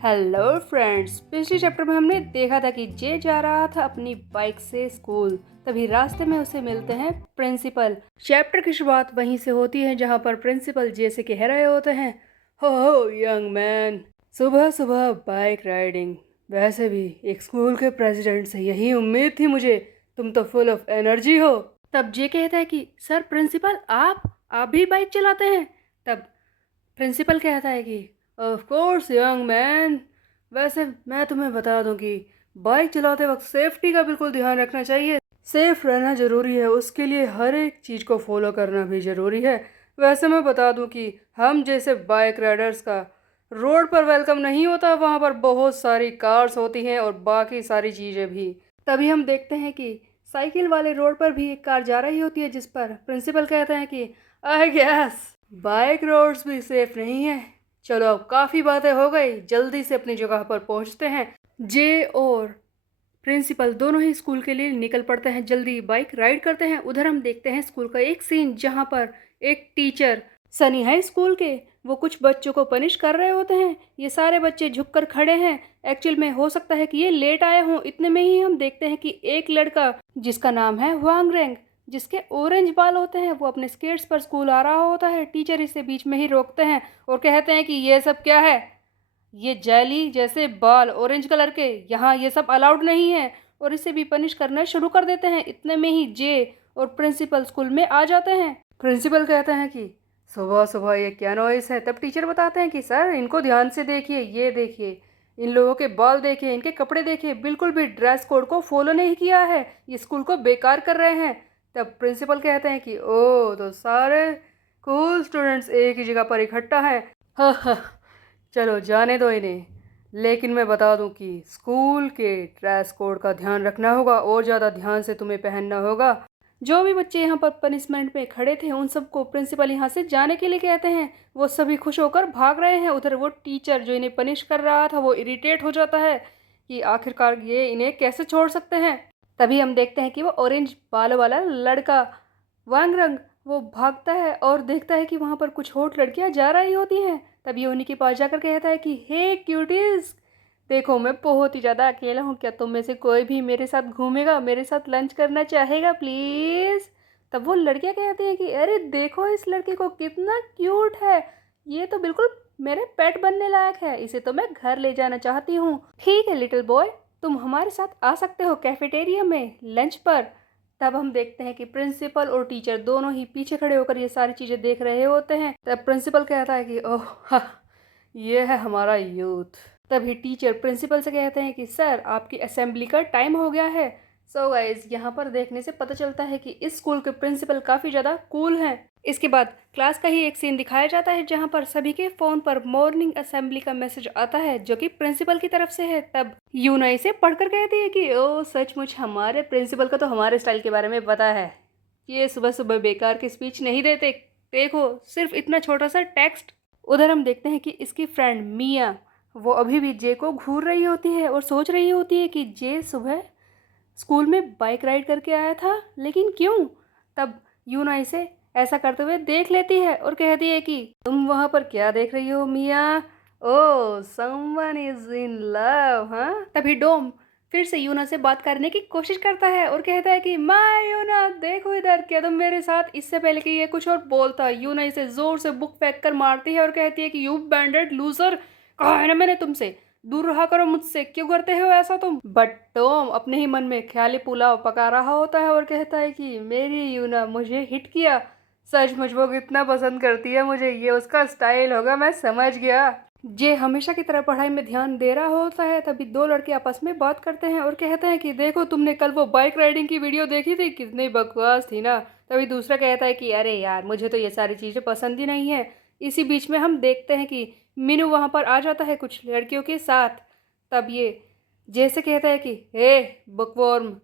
Hello friends. पिछले chapter में हमने देखा था कि जे जा रहा था अपनी बाइक से स्कूल। तभी रास्ते में उसे मिलते हैं प्रिंसिपल। चैप्टर की शुरुआत वहीं से होती है जहां पर प्रिंसिपल जे से कह रहे होते हैं, हो यंग मैन, सुबह सुबह बाइक राइडिंग। वैसे भी एक स्कूल के प्रेसिडेंट से यही उम्मीद थी मुझे। तुम तो फुल ऑफ एनर्जी हो। तब जे कहता है कि सर प्रिंसिपल आप भी बाइक चलाते हैं। तब प्रिंसिपल कहता है कि ऑफ कोर्स यंग मैन। वैसे मैं तुम्हें बता दूं कि बाइक चलाते वक्त सेफ्टी का बिल्कुल ध्यान रखना चाहिए। सेफ रहना ज़रूरी है, उसके लिए हर एक चीज़ को फॉलो करना भी ज़रूरी है। वैसे मैं बता दूं कि हम जैसे बाइक राइडर्स का रोड पर वेलकम नहीं होता, वहाँ पर बहुत सारी कार्स होती हैं और बाकी सारी चीज़ें भी। तभी हम देखते हैं कि साइकिल वाले रोड पर भी एक कार जा रही होती है, जिस पर प्रिंसिपल कहते हैं कि आई गैस बाइक रोड्स भी सेफ नहीं है। चलो अब काफ़ी बातें हो गई, जल्दी से अपनी जगह पर पहुंचते हैं। जे और प्रिंसिपल दोनों ही स्कूल के लिए निकल पड़ते हैं, जल्दी बाइक राइड करते हैं। उधर हम देखते हैं स्कूल का एक सीन जहां पर एक टीचर सनी हाई स्कूल के वो कुछ बच्चों को पनिश कर रहे होते हैं। ये सारे बच्चे झुककर खड़े हैं। एक्चुअल में हो सकता है कि ये लेट आए हों। इतने में ही हम देखते हैं कि एक लड़का जिसका नाम है वांग रेंग, जिसके ऑरेंज बाल होते हैं, वो अपने स्केट्स पर स्कूल आ रहा होता है। टीचर इसे बीच में ही रोकते हैं और कहते हैं कि ये सब क्या है, ये जेली जैसे बाल ऑरेंज कलर के, यहाँ ये सब अलाउड नहीं है। और इसे भी पनिश करना शुरू कर देते हैं। इतने में ही जे और प्रिंसिपल स्कूल में आ जाते हैं। प्रिंसिपल कहते हैं कि सुबह सुबह ये क्या नॉइस है। तब टीचर बताते हैं कि सर इनको ध्यान से देखिए, ये देखिए, इन लोगों के बाल देखिए, इनके कपड़े देखिए, बिल्कुल भी ड्रेस कोड को फॉलो नहीं किया है, ये स्कूल को बेकार कर रहे हैं। तब प्रिंसिपल कहते हैं कि ओ तो सारे कूल स्टूडेंट्स एक ही जगह पर इकट्ठा हैं। हाँ हाँ, चलो जाने दो इन्हें। लेकिन मैं बता दूं कि स्कूल के ड्रेस कोड का ध्यान रखना होगा और ज़्यादा ध्यान से तुम्हें पहनना होगा। जो भी बच्चे यहाँ पर पनिशमेंट में खड़े थे उन सबको प्रिंसिपल यहाँ से जाने के लिए कहते हैं। वो सभी खुश होकर भाग रहे हैं। उधर वो टीचर जो इन्हें पनिश कर रहा था वो इरिटेट हो जाता है कि आखिरकार ये इन्हें कैसे छोड़ सकते हैं। तभी हम देखते हैं कि वो ऑरेंज बाल वाला लड़का वांग रंग वो भागता है और देखता है कि वहाँ पर कुछ हॉट लड़कियाँ जा रही होती हैं। तभी उन्हीं के पास जाकर कहता है कि हे क्यूटीज, देखो मैं बहुत ही ज़्यादा अकेला हूँ, क्या तुम में से कोई भी मेरे साथ घूमेगा, मेरे साथ लंच करना चाहेगा प्लीज़। तब वो लड़कियाँ कहती हैं कि अरे देखो इस लड़के को, कितना क्यूट है, ये तो बिल्कुल मेरे पेट बनने लायक है, इसे तो मैं घर ले जाना चाहती हूँ। ठीक है लिटिल बॉय, तुम हमारे साथ आ सकते हो कैफेटेरिया में लंच पर। तब हम देखते हैं कि प्रिंसिपल और टीचर दोनों ही पीछे खड़े होकर ये सारी चीज़ें देख रहे होते हैं। तब प्रिंसिपल कहता है कि ओह हा, ये है हमारा यूथ। तभी टीचर प्रिंसिपल से कहते हैं कि सर आपकी असेंबली का टाइम हो गया है। सो गाइज यहाँ पर देखने से पता चलता है कि इस स्कूल के प्रिंसिपल काफ़ी ज़्यादा कूल हैं। इसके बाद क्लास का ही एक सीन दिखाया जाता है जहाँ पर सभी के फ़ोन पर मॉर्निंग असेंबली का मैसेज आता है जो कि प्रिंसिपल की तरफ से है। तब यूना इसे पढ़कर कहती है कि ओ सचमुच हमारे प्रिंसिपल को तो हमारे स्टाइल के बारे में पता है, ये सुबह सुबह बेकार की स्पीच नहीं देते, देखो सिर्फ इतना छोटा सा टेक्स्ट। उधर हम देखते हैं कि इसकी फ्रेंड मिया वो अभी भी जे को घूर रही होती है और सोच रही होती है कि जे सुबह स्कूल में बाइक राइड करके आया था, लेकिन क्यों। तब यूना इसे ऐसा करते हुए देख लेती है और कहती है कि तुम वहाँ पर क्या देख रही हो मिया, ओ समवन इज इन लव। हाँ, तभी डोम फिर से यूना से बात करने की कोशिश करता है और कहता है कि माय यूना देखो इधर, क्या तुम मेरे साथ। इससे पहले कि ये कुछ और बोलता यूना इसे जोर से बुक फेंक कर मारती है और कहती है कि यू बैंडेड लूजर, कहा है ना मैंने तुमसे, दूर रहा करो मुझसे, क्यों करते हो ऐसा तुम। बट टॉम अपने ही मन में ख्याली पुलाव पका रहा होता है और कहता है कि मेरी यूना मुझे हिट किया, सचमुच वो कितना पसंद करती है मुझे, ये उसका स्टाइल होगा, मैं समझ गया। जे हमेशा की तरह पढ़ाई में ध्यान दे रहा होता है। तभी दो लड़के आपस में बात करते हैं और कहते हैं कि देखो तुमने कल वो बाइक राइडिंग की वीडियो देखी थी, कितनी बकवास थी ना। तभी दूसरा कहता है कि अरे यार मुझे तो ये सारी चीज़ें पसंद ही नहीं है। इसी बीच में हम देखते हैं कि मीनू वहाँ पर आ जाता है कुछ लड़कियों के साथ। तब ये जैसे कहता है कि हे बुकवर्म,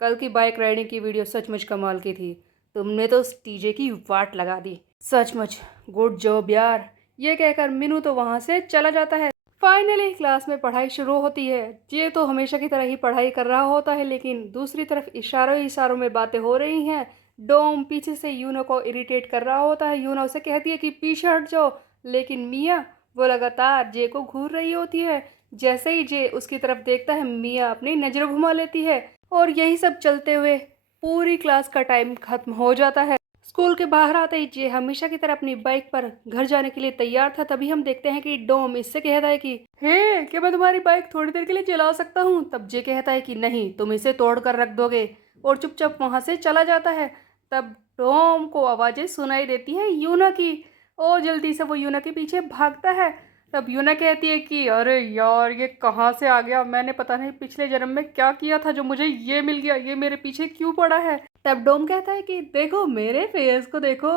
कल की बाइक राइडिंग की वीडियो सचमुच कमाल की थी, तुमने तो उस टीजे की वाट लगा दी, सचमुच गुड जॉब यार। ये कहकर मीनू तो वहाँ से चला जाता है। फाइनली क्लास में पढ़ाई शुरू होती है। ये तो हमेशा की तरह ही पढ़ाई कर रहा होता है, लेकिन दूसरी तरफ इशारों ही इशारों में बातें हो रही हैं। डोम पीछे से यूनो को इरिटेट कर रहा होता है। यूनो उसे कहती है कि पीछे हट जाओ, लेकिन मिया वो लगातार जे को घूर रही होती है। जैसे ही जे उसकी तरफ देखता है, मिया अपनी नज़र घुमा लेती है और यही सब चलते हुए पूरी क्लास का टाइम खत्म हो जाता है। स्कूल के बाहर आते ही जे हमेशा की तरह अपनी बाइक पर घर जाने के लिए तैयार था। तभी हम देखते हैं कि डोम इससे कहता है कि हे, क्या मैं तुम्हारी बाइक थोड़ी देर के लिए चला सकता हूँ? तब जे कहता है कि नहीं, तुम इसे तोड़ कर रख दोगे, और चुपचाप वहां से चला जाता है। तब डोम को आवाजें सुनाई देती है यूना की, और जल्दी से वो यूना के पीछे भागता है। तब यूना कहती है कि अरे यार, ये कहाँ से आ गया? मैंने पता नहीं पिछले जन्म में क्या किया था जो मुझे ये मिल गया, ये मेरे पीछे क्यों पड़ा है? तब डोम कहता है कि देखो मेरे फेस को, देखो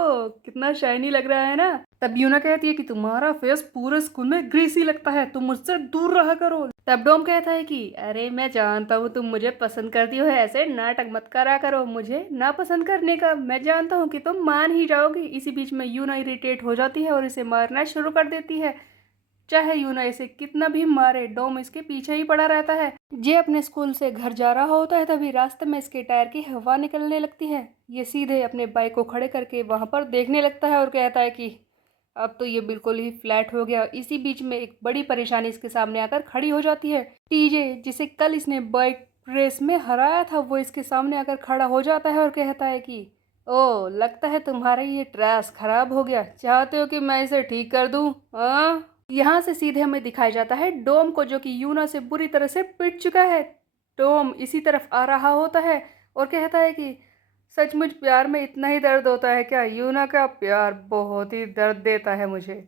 कितना शाइनी लग रहा है ना। तब यूना कहती है कि तुम्हारा फेस पूरे स्कूल में ग्रीसी लगता है, तुम मुझसे दूर रहा करो। तब डोम कहता है कि अरे मैं जानता हूँ तुम मुझे पसंद करती हो, ऐसे नाटक मत करा करो मुझे ना पसंद करने का, मैं जानता हूँ कि तुम मान ही जाओगी। इसी बीच में यूना इरिटेट हो जाती है और इसे मारना शुरू कर देती है। चाहे यूना इसे कितना भी मारे, डोम इसके पीछे ही पड़ा रहता है। जे अपने स्कूल से घर जा रहा होता है, तभी रास्ते में इसके टायर की हवा निकलने लगती है। ये सीधे अपने बाइक को खड़े करके वहां पर देखने लगता है और कहता है कि अब तो ये बिल्कुल ही फ्लैट हो गया। इसी बीच में एक बड़ी परेशानी इसके सामने आकर खड़ी हो जाती है। टीजे, जिसे कल इसने बाइक रेस में हराया था, वो इसके सामने आकर खड़ा हो जाता है और कहता है कि ओ, लगता है तुम्हारा ये ट्रैश खराब हो गया, चाहते हो कि मैं इसे ठीक कर दूं? हाँ। यहाँ से सीधे हमें दिखाया जाता है डोम को, जो कि यूना से बुरी तरह से पिट चुका है। डोम इसी तरफ आ रहा होता है और कहता है कि सचमुच प्यार में इतना ही दर्द होता है क्या? यूना का प्यार बहुत ही दर्द देता है मुझे।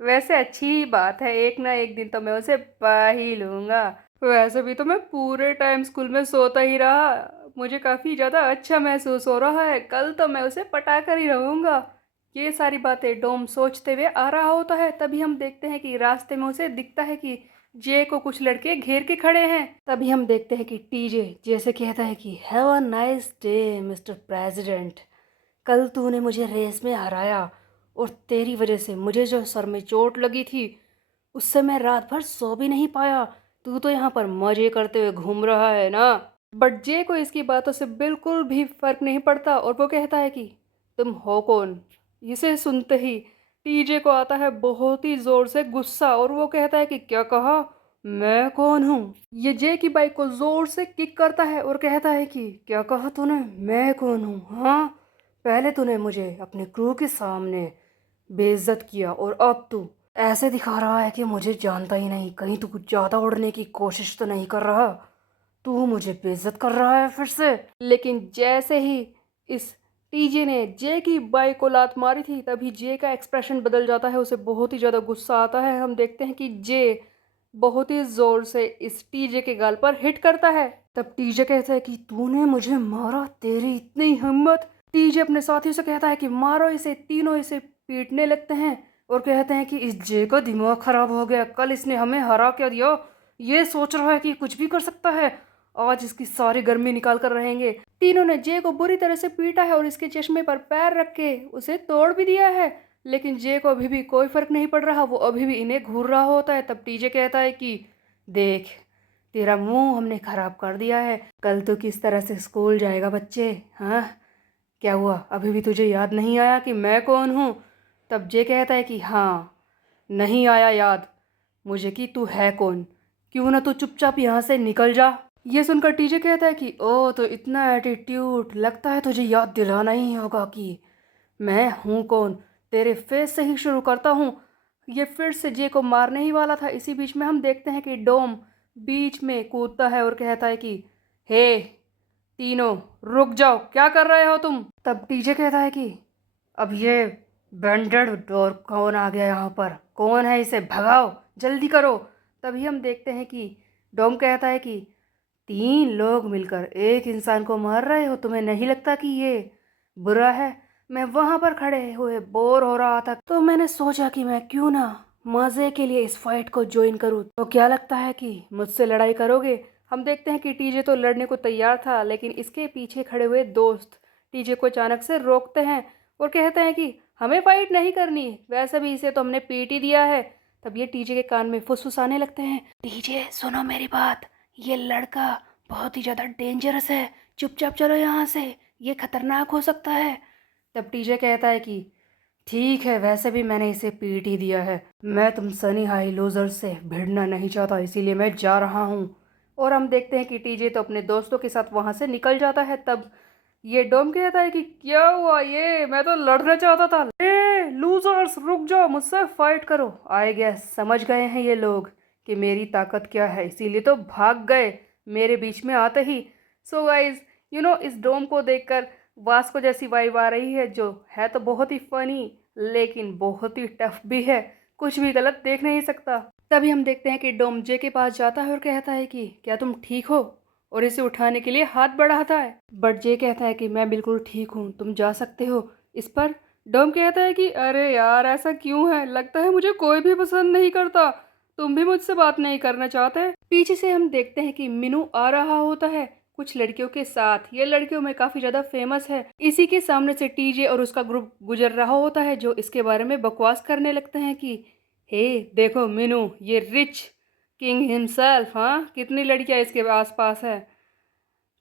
वैसे अच्छी ही बात है, एक ना एक दिन तो मैं उसे पा ही लूंगा। वैसे भी तो मैं पूरे टाइम स्कूल में सोता ही रहा, मुझे काफ़ी ज़्यादा अच्छा महसूस हो रहा है। कल तो मैं उसे पटा कर ही रहूंगा। ये सारी बातें डोम सोचते हुए आ रहा होता है। तभी हम देखते हैं कि रास्ते में उसे दिखता है कि जे को कुछ लड़के घेर के खड़े हैं। तभी हम देखते हैं कि टीजे जैसे कहता है कि have a nice day mister president. कल तूने मुझे रेस में हराया और तेरी वजह से मुझे जो सर में चोट लगी थी, उससे मैं रात भर सो भी नहीं पाया। तू तो यहाँ पर मजे करते हुए घूम रहा है ना। बट जे को इसकी बातों से बिल्कुल भी फर्क नहीं पड़ता और वो कहता है कि तुम हो कौन? इसे सुनते ही टीजे को आता है बहुत ही जोर से गुस्सा और वो कहता है कि क्या कहा? मैं कौन हूँ? ये जे की बाइक को जोर से किक करता है और कहता है कि क्या कहा तूने? मैं कौन हूँ? हाँ, पहले तूने मुझे अपने क्रू के सामने बेइज्जत किया और अब तू ऐसे दिखा रहा है कि मुझे जानता ही नहीं। कहीं तू कुछ ज़्यादा उड़ने की कोशिश तो नहीं कर रहा? तू मुझे बेइज्जत कर रहा है फिर से। लेकिन जैसे ही इस टीजे ने जे की बाइक को लात मारी थी, तभी जे का एक्सप्रेशन बदल जाता है, उसे बहुत ही ज़्यादा गुस्सा आता है। हम देखते हैं कि जे बहुत ही ज़ोर से इस टीजे के गाल पर हिट करता है। तब टीजे कहता है कि तूने मुझे मारा, तेरी इतनी हिम्मत? टीजे अपने साथियों से कहता है कि मारो इसे। तीनों इसे पीटने लगते हैं और कहते हैं कि इस जे का दिमाग खराब हो गया, कल इसने हमें हरा क्या दिया, ये सोच रहा है कि कुछ भी कर सकता है। आज इसकी सारी गर्मी निकाल कर रहेंगे। तीनों ने जे को बुरी तरह से पीटा है और इसके चश्मे पर पैर रख के उसे तोड़ भी दिया है। लेकिन जे को अभी भी कोई फर्क नहीं पड़ रहा, वो अभी भी इन्हें घूर रहा होता है। तब टीजे कहता है कि देख, तेरा मुंह हमने खराब कर दिया है, कल तो किस तरह से स्कूल जाएगा बच्चे? हाँ, क्या हुआ, अभी भी तुझे याद नहीं आया कि मैं कौन हूँ? तब जे कहता है कि हाँ, नहीं आया याद मुझे कि तू है कौन। क्यों ना तू चुपचाप यहाँ से निकल जा। ये सुनकर टीजे कहता है कि ओ, तो इतना एटीट्यूड, लगता है तुझे याद दिलाना ही होगा कि मैं हूँ कौन। तेरे फेस से ही शुरू करता हूँ। ये फिर से जे को मारने ही वाला था। इसी बीच में हम देखते हैं कि डोम बीच में कूदता है और कहता है कि हे तीनों, रुक जाओ, क्या कर रहे हो तुम? तब टीजे कहता है कि अब ये बैंडेड डोर कौन आ गया यहाँ पर? कौन है? इसे भगाओ, जल्दी करो। तभी हम देखते हैं कि डोम कहता है कि तीन लोग मिलकर एक इंसान को मार रहे हो, तुम्हें नहीं लगता कि ये बुरा है? मैं वहां पर खड़े हुए बोर हो रहा था, तो मैंने सोचा कि मैं क्यों ना मजे के लिए इस फाइट को ज्वाइन करूं। तो क्या लगता है कि मुझसे लड़ाई करोगे? हम देखते हैं कि टीजे तो लड़ने को तैयार था, लेकिन इसके पीछे खड़े हुए दोस्त टीजे को अचानक से रोकते हैं और कहते हैं कि हमें फाइट नहीं करनी, वैसे भी इसे तो हमने पीट ही दिया है। तब ये टीजे के कान में फुसफुसाने लगते हैं, टीजे सुनो मेरी बात, ये लड़का बहुत ही ज़्यादा डेंजरस है, चुपचाप चलो यहाँ से, ये खतरनाक हो सकता है। तब टीजे कहता है कि ठीक है, वैसे भी मैंने इसे पीट ही दिया है। मैं तुम सनी हाई लूजर से भिड़ना नहीं चाहता, इसीलिए मैं जा रहा हूँ। और हम देखते हैं कि टीजे तो अपने दोस्तों के साथ वहाँ से निकल जाता है। तब ये डोम कहता है कि क्या हुआ, ये मैं तो लड़ना चाहता था। ए लूजर्स, रुक जाओ, मुझसे फाइट करो। आई गेस समझ गए हैं ये लोग कि मेरी ताकत क्या है, इसीलिए तो भाग गए मेरे बीच में आते ही। सो गाइज, इस डोम को देखकर वास्को जैसी वाइब आ रही है, जो है तो बहुत ही फनी लेकिन बहुत ही टफ भी है। कुछ भी गलत देख नहीं सकता। तभी हम देखते हैं कि डोम जे के पास जाता है और कहता है कि क्या तुम ठीक हो, और इसे उठाने के लिए हाथ बढ़ाता है। बट जे कहता है कि मैं बिल्कुल ठीक हूँ, तुम जा सकते हो। इस पर डोम कहता है कि अरे यार, ऐसा क्यों है, लगता है मुझे कोई भी पसंद नहीं करता, तुम भी मुझसे बात नहीं करना चाहते। पीछे से हम देखते हैं कि मीनू आ रहा होता है कुछ लड़कियों के साथ। ये लड़कियों में काफी ज्यादा फेमस है। इसी के सामने से टीजे और उसका ग्रुप गुजर रहा होता है, जो इसके बारे में बकवास करने लगते हैं कि हे देखो मीनू, ये रिच किंग हिमसेल्फ, हाँ कितनी लड़कियां इसके आसपास है।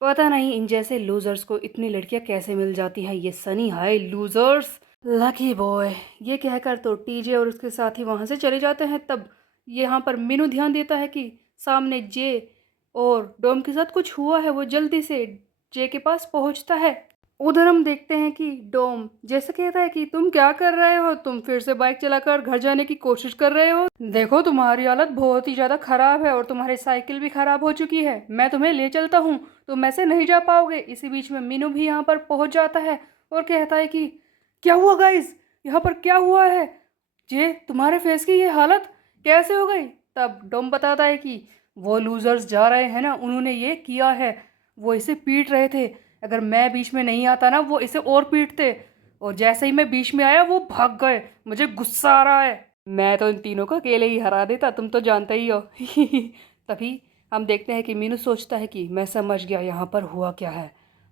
पता नहीं इन जैसे लूजर्स को इतनी लड़कियां कैसे मिल जाती हैं, ये Sunny high losers, lucky boy. ये कहकर तो टीजे और उसके साथी वहां से चले जाते हैं। तब यहाँ पर मीनू ध्यान देता है कि सामने जे और डोम के साथ कुछ हुआ है। वो जल्दी से जे के पास पहुंचता है। उधर हम देखते हैं कि डोम जैसे कहता है कि तुम क्या कर रहे हो, तुम फिर से बाइक चलाकर घर जाने की कोशिश कर रहे हो। देखो तुम्हारी हालत बहुत ही ज्यादा खराब है और तुम्हारी साइकिल भी खराब हो चुकी है, मैं तुम्हें ले चलता हूँ, तुम ऐसे नहीं जा पाओगे। इसी बीच में मीनू भी यहाँ पर पहुंच जाता है और कहता है कि क्या हुआ गाइस, यहाँ पर क्या हुआ है, जे तुम्हारे फेस की ये हालत कैसे हो गई। तब डोम बताता है कि वो लूजर्स जा रहे हैं ना, उन्होंने ये किया है, वो इसे पीट रहे थे। अगर मैं बीच में नहीं आता ना, वो इसे और पीटते, और जैसे ही मैं बीच में आया वो भाग गए। मुझे गुस्सा आ रहा है, मैं तो इन तीनों को अकेले ही हरा देता, तुम तो जानते ही हो। तभी हम देखते हैं कि मीनू सोचता है कि मैं समझ गया यहाँ पर हुआ क्या है।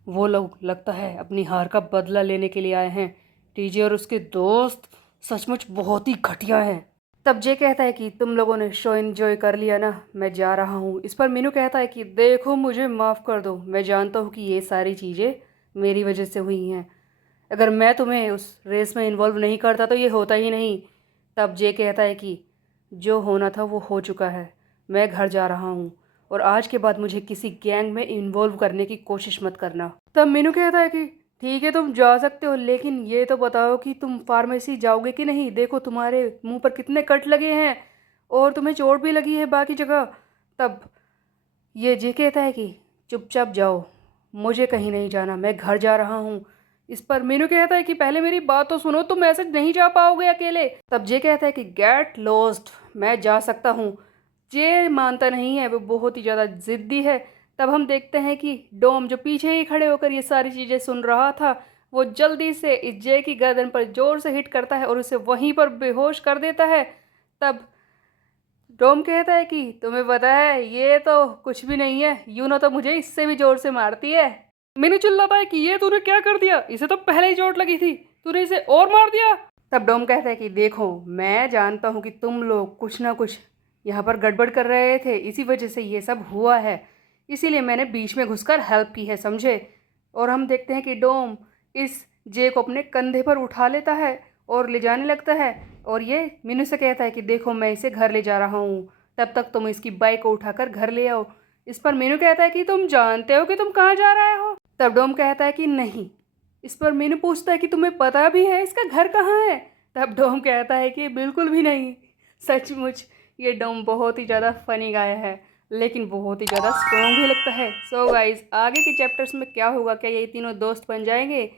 वो लोग लगता है अपनी हार का बदला लेने के लिए आए हैं। टीजे और उसके दोस्त सचमुच बहुत ही घटिया हैं। तब जे कहता है कि तुम लोगों ने शो एंजॉय कर लिया ना, मैं जा रहा हूँ। इस पर मीनू कहता है कि देखो मुझे माफ़ कर दो, मैं जानता हूँ कि ये सारी चीज़ें मेरी वजह से हुई हैं। अगर मैं तुम्हें उस रेस में इन्वॉल्व नहीं करता तो ये होता ही नहीं। तब जे कहता है कि जो होना था वो हो चुका है, मैं घर जा रहा हूँ, और आज के बाद मुझे किसी गैंग में इन्वॉल्व करने की कोशिश मत करना। तब मीनू कहता है कि ठीक है तुम जा सकते हो, लेकिन ये तो बताओ कि तुम फार्मेसी जाओगे कि नहीं, देखो तुम्हारे मुंह पर कितने कट लगे हैं और तुम्हें चोट भी लगी है बाकी जगह। तब ये जे कहता है कि चुपचाप जाओ, मुझे कहीं नहीं जाना, मैं घर जा रहा हूँ। इस पर मीनू कहता है कि पहले मेरी बात तो सुनो, तुम ऐसे नहीं जा पाओगे अकेले। तब जे कहता है कि गेट लॉस्ट, मैं जा सकता हूँ। जे मानता नहीं है, वो बहुत ही ज़्यादा जिद्दी है। तब हम देखते हैं कि डोम जो पीछे ही खड़े होकर ये सारी चीज़ें सुन रहा था, वो जल्दी से इस जे की गर्दन पर जोर से हिट करता है और उसे वहीं पर बेहोश कर देता है। तब डोम कहता है कि तुम्हें पता है ये तो कुछ भी नहीं है, यूनो तो मुझे इससे भी जोर से मारती है। मैंने चिल्लाता है कि ये तूने क्या कर दिया, इसे तो पहले ही चोट लगी थी, तूने इसे और मार दिया। तब डोम कहता है कि देखो मैं जानता हूँ कि तुम लोग कुछ ना कुछ यहाँ पर गड़बड़ कर रहे थे, इसी वजह से ये सब हुआ है, इसीलिए मैंने बीच में घुसकर हेल्प की है, समझे। और हम देखते हैं कि डोम इस जे को अपने कंधे पर उठा लेता है और ले जाने लगता है, और ये मीनू से कहता है कि देखो मैं इसे घर ले जा रहा हूँ, तब तक तुम इसकी बाइक को उठाकर घर ले आओ। इस पर मीनू कहता है कि तुम जानते हो कि तुम कहाँ जा रहे हो। तब डोम कहता है कि नहीं। इस पर मीनू पूछता है कि तुम्हें पता भी है इसका घर कहाँ है। तब डोम कहता है कि बिल्कुल भी नहीं। सचमुच ये डोम बहुत ही ज़्यादा फनी गाया है, लेकिन बहुत ही ज़्यादा स्ट्रॉन्ग भी लगता है। सो गाइज, आगे के चैप्टर्स में क्या होगा, क्या ये तीनों दोस्त बन जाएंगे?